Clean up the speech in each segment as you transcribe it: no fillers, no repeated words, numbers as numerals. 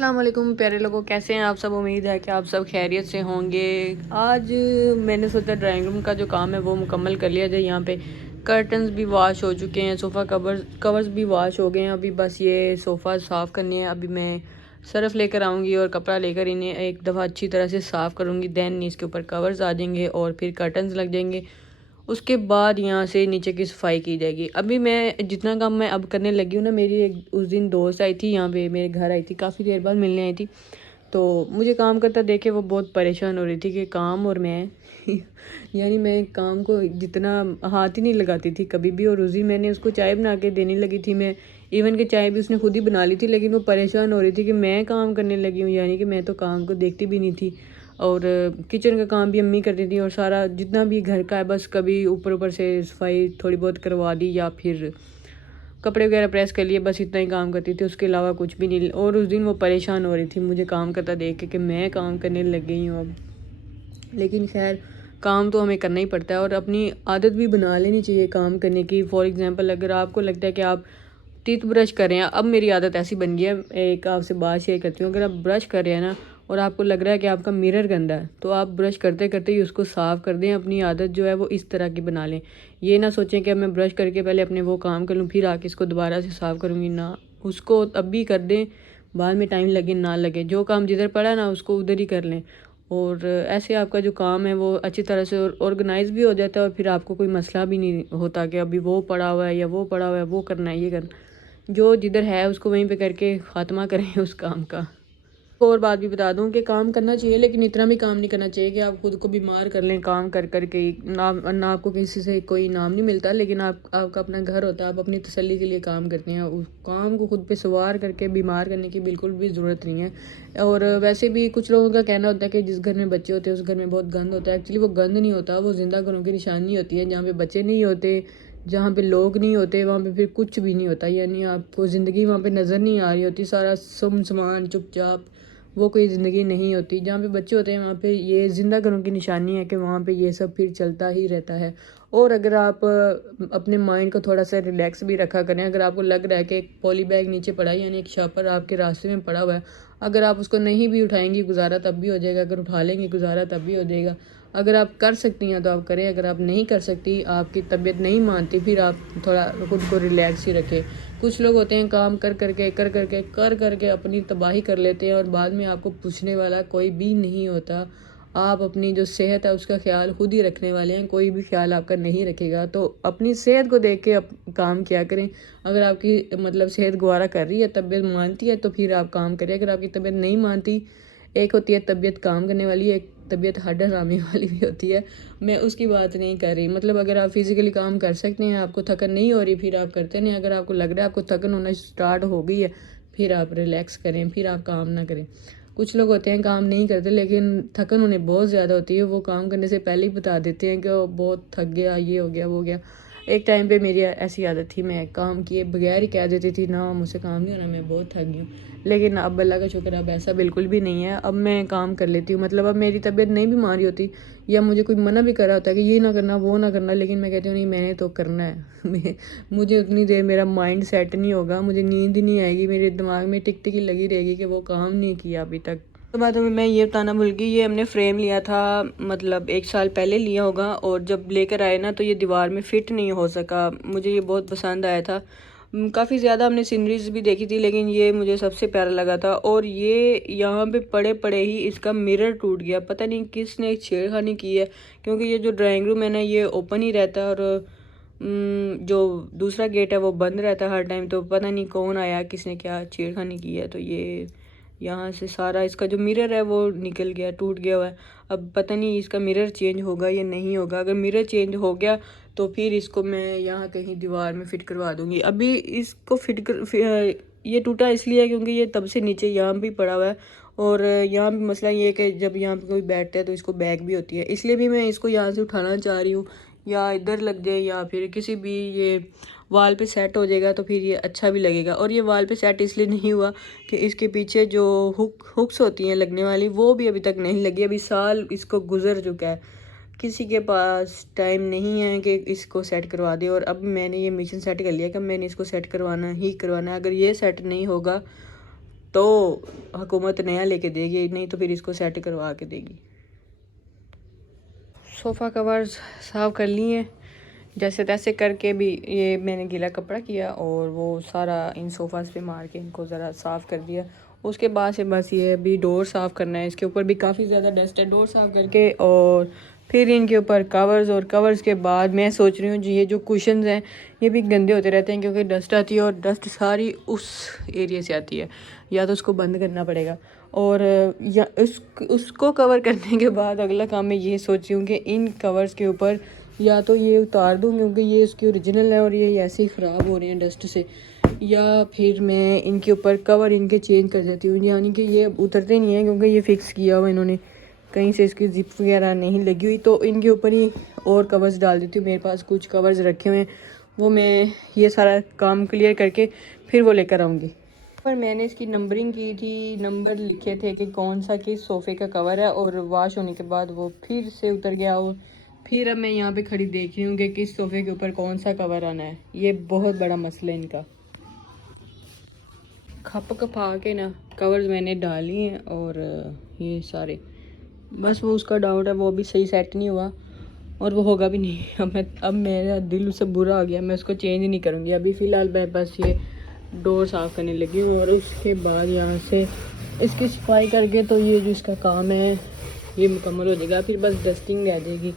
अस्सलाम वालेकुम प्यारे लोगों, कैसे हैं आप सब। उम्मीद है कि आप सब खैरियत से होंगे। आज मैंने सोचा ड्राइंग रूम का जो काम है वो मुकम्मल कर लिया जाए। यहाँ पे कर्टन्स भी वॉश हो चुके हैं, सोफ़ा कवर्स भी वॉश हो गए हैं। अभी बस ये सोफ़ा साफ़ करने हैं। अभी मैं सर्फ़ लेकर आऊँगी और कपड़ा लेकर इन्हें एक दफ़ा अच्छी तरह से साफ़ करूँगी। दैन इसके ऊपर कवर्स आ जाएंगे और फिर कर्टन्स लग जाएंगे। उसके बाद यहाँ से नीचे की सफाई की जाएगी। अभी मैं जितना काम मैं अब करने लगी हूँ ना, मेरी एक उस दिन दोस्त आई थी, यहाँ पे मेरे घर आई थी, काफ़ी देर बाद मिलने आई थी। तो मुझे काम करता देखे वो बहुत परेशान हो रही थी कि काम और मैं यानी मैं काम को जितना हाथ ही नहीं लगाती थी कभी भी। और उस दिन मैंने उसको चाय बना के देने लगी थी, मैं इवन के चाय भी उसने खुद ही बना ली थी, लेकिन वो परेशान हो रही थी कि मैं काम करने लगी हूँ, यानी कि मैं तो काम को देखती भी नहीं थी। और किचन का काम भी अम्मी करती थी और सारा जितना भी घर का है बस कभी ऊपर ऊपर से सफाई थोड़ी बहुत करवा दी या फिर कपड़े वगैरह प्रेस कर लिए, बस इतना ही काम करती थी, उसके अलावा कुछ भी नहीं। और उस दिन वो परेशान हो रही थी मुझे काम करता देख के कि मैं काम करने लग गई हूँ अब। लेकिन खैर काम तो हमें करना ही पड़ता है और अपनी आदत भी बना लेनी चाहिए काम करने की। फॉर एग्ज़ाम्पल अगर आपको लगता है कि आप टीथ ब्रश कर रहे हैं, अब मेरी आदत ऐसी बन गई है, एक आपसे बात शेयर करती हूँ। अगर आप ब्रश कर रहे हैं ना और आपको लग रहा है कि आपका मिरर गंदा है, तो आप ब्रश करते करते ही उसको साफ़ कर दें। अपनी आदत जो है वो इस तरह की बना लें। ये ना सोचें कि अब मैं ब्रश करके पहले अपने वो काम कर लूँ फिर आके इसको दोबारा से साफ़ करूँगी, ना, उसको तब भी कर दें, बाद में टाइम लगे ना लगे, जो काम जिधर पड़ा ना उसको उधर ही कर लें। और ऐसे आपका जो काम है वो अच्छी तरह से ऑर्गेनाइज भी हो जाता है और फिर आपको कोई मसला भी नहीं होता कि अभी वो पड़ा हुआ है या वो पड़ा हुआ है, वो करना है, ये करना। जो जिधर है उसको वहीं पे करके ख़ात्मा करें उस काम का। और बात भी बता दूं कि काम करना चाहिए, लेकिन इतना भी काम नहीं करना चाहिए कि आप खुद को बीमार कर लें काम कर कर के। ना आपको किसी से कोई इनाम नहीं मिलता, लेकिन आपका अपना घर होता है, आप अपनी तसल्ली के लिए काम करते हैं। उस काम को खुद पे सवार करके बीमार करने की बिल्कुल भी ज़रूरत नहीं है। और वैसे भी कुछ लोगों का कहना होता है कि जिस घर में बच्चे होते हैं उस घर में बहुत गंद होता है। एक्चुअली वो गंद नहीं होता, वो जिंदा घरों की निशानी होती है। जहाँ पे बच्चे नहीं होते, जहाँ पे लोग नहीं होते, वहाँ पे फिर कुछ भी नहीं होता, यानी आपको ज़िंदगी वहाँ पे नज़र नहीं आ रही होती, सारा सुमसमान चुपचाप, वो कोई ज़िंदगी नहीं होती। जहाँ पे बच्चे होते हैं वहाँ पे ये ज़िंदा घरों की निशानी है कि वहाँ पे ये सब फिर चलता ही रहता है। और अगर आप अपने माइंड को थोड़ा सा रिलैक्स भी रखा करें, अगर आपको लग रहा है कि एक पॉली बैग नीचे पड़ा है, यानी एक शॉपर आपके रास्ते में पड़ा हुआ है, अगर आप उसको नहीं भी उठाएंगी गुजारा तब भी हो जाएगा, अगर उठा लेंगे गुजारा तब भी हो जाएगा। अगर आप कर सकती हैं तो आप करें, अगर आप नहीं कर सकती, आपकी तबीयत नहीं मानती, फिर आप थोड़ा खुद को रिलैक्स ही रखें। कुछ लोग होते हैं काम कर करके अपनी तबाही कर लेते हैं और बाद में आपको पूछने वाला कोई भी नहीं होता। आप अपनी जो सेहत है उसका ख्याल खुद ही रखने वाले हैं, कोई भी ख्याल आपका नहीं रखेगा। तो अपनी सेहत को देख के काम किया करें। अगर आपकी मतलब सेहत गवारा कर रही है, तबीयत मानती है, तो फिर आप काम करें। अगर आपकी तबीयत नहीं मानती, एक होती है तबीयत काम करने वाली, एक तबीयत हड्डा हरामी वाली भी होती है। मैं उसकी बात नहीं कर रही, मतलब अगर आप फिज़िकली काम कर सकते हैं, आपको थकन नहीं हो रही, फिर आप करते नहीं। अगर आपको लग रहा है आपको थकन होना स्टार्ट हो गई है, फिर आप रिलैक्स करें, फिर आप काम ना करें। कुछ लोग होते हैं काम नहीं करते लेकिन थकन उन्हें बहुत ज़्यादा होती है, वो काम करने से पहले ही बता देते हैं कि वो बहुत थक गया, ये हो गया, वो हो गया। एक टाइम पे मेरी ऐसी आदत थी, मैं काम किए बगैर ही कह देती थी ना मुझसे काम नहीं होना, मैं बहुत थक गई हूँ। लेकिन अब अल्लाह का शुक्र, अब ऐसा बिल्कुल भी नहीं है। अब मैं काम कर लेती हूँ, मतलब अब मेरी तबीयत नहीं भी मारी होती या मुझे कोई मना भी कर रहा होता है कि ये ना करना वो ना करना, लेकिन मैं कहती हूँ नहीं, मैंने तो करना है। मुझे उतनी देर मेरा माइंड सेट नहीं होगा, मुझे नींद ही नहीं आएगी, मेरे दिमाग में टिक टिक ही लगी रहेगी कि वो काम नहीं किया अभी तक। तो बाद में मैं ये बताना भूल गई, ये हमने फ्रेम लिया था, मतलब 1 साल पहले लिया होगा, और जब लेकर आए ना तो ये दीवार में फ़िट नहीं हो सका। मुझे ये बहुत पसंद आया था। काफ़ी ज़्यादा हमने सीनरीज भी देखी थी, लेकिन ये मुझे सबसे प्यारा लगा था। और ये यहाँ पे पड़े पड़े ही इसका मिरर टूट गया, पता नहीं किसने छेड़खानी की है, क्योंकि ये जो ड्राइंग रूम है ना ये ओपन ही रहता है और जो दूसरा गेट है वो बंद रहता है हर टाइम। तो पता नहीं कौन आया, किसने क्या छेड़खानी की है, तो ये यहाँ से सारा इसका जो मिरर है वो निकल गया, टूट गया हुआ है। अब पता नहीं इसका मिरर चेंज होगा या नहीं होगा। अगर मिरर चेंज हो गया तो फिर इसको मैं यहाँ कहीं दीवार में फ़िट करवा दूँगी। अभी इसको ये टूटा इसलिए है क्योंकि ये तब से नीचे यहाँ भी पड़ा हुआ है। और यहाँ भी मसला ये है कि जब यहाँ पे कोई बैठता है तो इसको बैग भी होती है, इसलिए भी मैं इसको यहाँ से उठाना चाह रही हूँ, या इधर लग जाए या फिर किसी भी ये वाल पे सेट हो जाएगा तो फिर ये अच्छा भी लगेगा। और ये वाल पे सेट इसलिए नहीं हुआ कि इसके पीछे जो हुक्स होती हैं लगने वाली, वो भी अभी तक नहीं लगी। अभी साल इसको गुजर चुका है, किसी के पास टाइम नहीं है कि इसको सेट करवा दे। और अब मैंने ये मिशन सेट कर लिया कि मैंने इसको सेट करवाना ही करवाना है। अगर ये सेट नहीं होगा तो हुकूमत नया लेके देगी, नहीं तो फिर इसको सेट करवा के देगी। सोफ़ा कवर्स साफ़ कर लिए जैसे तैसे करके भी, ये मैंने गीला कपड़ा किया और वो सारा इन सोफ़ास पे मार के इनको ज़रा साफ़ कर दिया। उसके बाद से बस ये अभी डोर साफ़ करना है, इसके ऊपर भी काफ़ी ज़्यादा डस्ट है। डोर साफ़ करके और फिर इनके ऊपर कवर्स, और कवर्स के बाद मैं सोच रही हूँ जी ये जो कुशन्स हैं ये भी गंदे होते रहते हैं क्योंकि डस्ट आती है, और डस्ट सारी उस एरिया से आती है, या तो उसको बंद करना पड़ेगा। और या उसको कवर करने के बाद अगला काम मैं ये सोच रही हूँ कि इन कवर्स के ऊपर या तो ये उतार दूँ क्योंकि ये इसकी ओरिजिनल है और ये ऐसे ही ख़राब हो रहे हैं डस्ट से, या फिर मैं इनके ऊपर कवर इनके चेंज कर देती हूँ, यानी कि ये उतरते नहीं हैं क्योंकि ये फ़िक्स किया हुआ इन्होंने, कहीं से इसकी जिप वगैरह नहीं लगी हुई, तो इनके ऊपर ही और कवर्स डाल देती हूँ। मेरे पास कुछ कवर्स रखे हुए हैं, वो मैं ये सारा काम क्लियर करके फिर वो लेकर आऊँगी। पर मैंने इसकी नंबरिंग की थी, नंबर लिखे थे कि कौन सा किस सोफ़े का कवर है, और वॉश होने के बाद वो फिर से उतर गया। और फिर अब मैं यहाँ पे खड़ी देख रही हूँ कि किस सोफ़े के ऊपर कौन सा कवर आना है। ये बहुत बड़ा मसला है इनका। खप खपा के ना कवर्स मैंने डाली हैं, और ये सारे बस वो उसका डाउट है, वो अभी सही सेट नहीं हुआ और वो होगा भी नहीं। अब मेरा दिल उससे बुरा हो गया, मैं उसको चेंज नहीं करूँगी अभी। फ़िलहाल मैं बस ये डोर साफ़ करने लगी हूँ, और उसके बाद यहाँ से इसकी सफाई करके तो ये जो इसका काम है ये मुकम्मल हो जाएगा। फिर बस डस्टिंग रह जाएगी,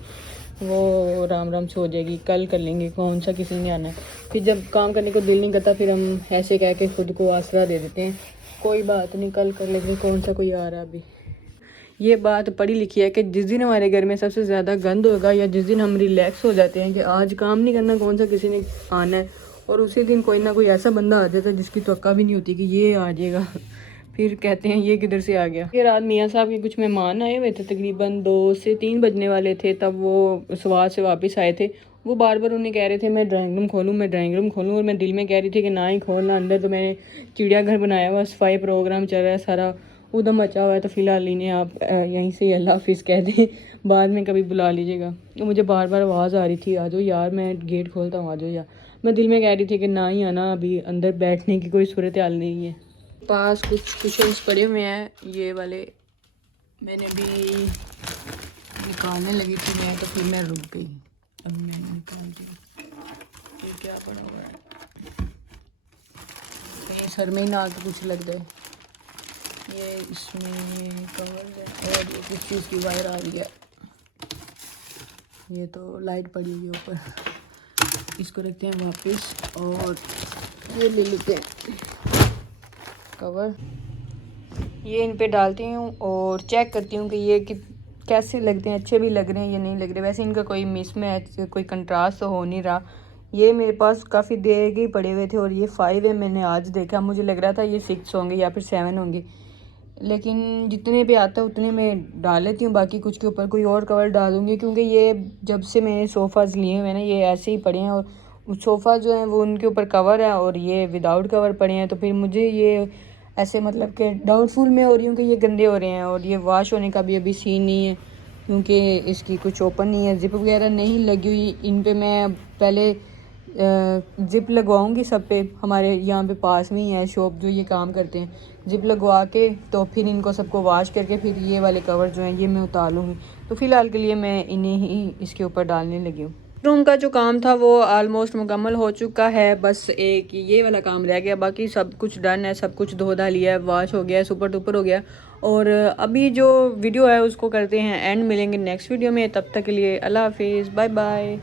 वो राम राम से हो जाएगी, कल कर लेंगे, कौन सा किसी ने आना है। फिर जब काम करने को दिल नहीं करता फिर हम ऐसे कह के खुद को आसरा दे देते हैं, कोई बात नहीं कल कर लेंगे, कौन सा कोई आ रहा अभी। ये बात पढ़ी लिखी है कि जिस दिन हमारे घर में सबसे ज़्यादा गंद होगा या जिस दिन हम रिलैक्स हो जाते हैं कि आज काम नहीं करना, कौन सा किसी ने आना है, और उसी दिन कोई ना कोई ऐसा बंदा आ जाता है जिसकी तवक्का भी नहीं होती कि ये आ जाएगा, फिर कहते हैं ये किधर से आ गया। ये रात मियाँ साहब के कुछ मेहमान आए हुए थे, तकरीबन 2 से 3 बजने वाले थे, तब वो सवार से वापस आए थे। वो बार बार उन्हें कह रहे थे मैं ड्राइंग रूम खोलूँ, मैं ड्राइंग रूम खोलूँ, और मैं दिल में कह रही थी कि ना ही खोलना, अंदर तो मैंने चिड़ियाघर बनाया हुआ, सफाई प्रोग्राम चल रहा है, सारा उधम मचा हुआ है। तो फ़िलहाल इन्हें आप यहीं से अल्लाह हाफिज़ कह दें, बाद में कभी बुला लीजिएगा। तो मुझे बार बार आवाज़ आ रही थी आ जाओ यार, मैं गेट खोलता हूँ आ जाओ यार। मैं दिल में कह रही थी कि ना ही आना, अभी अंदर बैठने की कोई सूरत हाल नहीं है। पास कुछ कुशन्स पड़े हुए हैं, ये वाले मैंने भी निकालने लगी थी मैं, तो फिर मैं रुक गई, अब मैंने निकाल दी। ये क्या पड़ा हुआ है, कहीं सर में ही ना आके कुछ लग जाए। ये इसमें कवर है, और ये किस चीज़ की वायर आ रही है, ये तो लाइट पड़ी हुई है ऊपर। इसको रखते हैं वापस और ये ले लेते हैं कवर, ये इन पे डालती हूँ और चेक करती हूँ कि ये कैसे लगते हैं, अच्छे भी लग रहे हैं या नहीं लग रहे। वैसे इनका कोई मिसमैच, कोई कंट्रास्ट तो हो नहीं रहा। ये मेरे पास काफ़ी देर के ही पड़े हुए थे, और ये 5 है, मैंने आज देखा, मुझे लग रहा था ये 6 होंगे या फिर 7 होंगे, लेकिन जितने पे आता है उतने में डाल लेती हूँ, बाकी कुछ के ऊपर कोई और कवर डालूँगी, क्योंकि ये जब से मैंने सोफ़ाज़ लिए हुए हैं ना ये ऐसे ही पड़े हैं, और सोफ़ा जो है वो उनके ऊपर कवर है और ये विदाउट कवर पड़े हैं। तो फिर मुझे ये ऐसे मतलब कि डाउटफुल में हो रही हूँ कि ये गंदे हो रहे हैं, और ये वॉश होने का भी अभी सीन नहीं है क्योंकि इसकी कुछ ओपन नहीं है, जिप वगैरह नहीं लगी हुई इन पे। मैं पहले जिप लगवाऊंगी सब पे, हमारे यहाँ पे पास में ही है शॉप जो ये काम करते हैं, जिप लगवा के तो फिर इनको सबको वॉश करके फिर ये वाले कवर जो हैं ये मैं उतार लूँगी। तो फ़िलहाल के लिए मैं इन्हें ही इसके ऊपर डालने लगी हूँ। रूम का जो काम था वो ऑलमोस्ट मुकम्मल हो चुका है, बस एक ये वाला काम रह गया, बाकी सब कुछ डन है, सब कुछ धो धा लिया है, वॉश हो गया है, सुपर डुपर हो गया। और अभी जो वीडियो है उसको करते हैं एंड, मिलेंगे नेक्स्ट वीडियो में, तब तक के लिए अल्लाह हाफिज़, बाय बाय।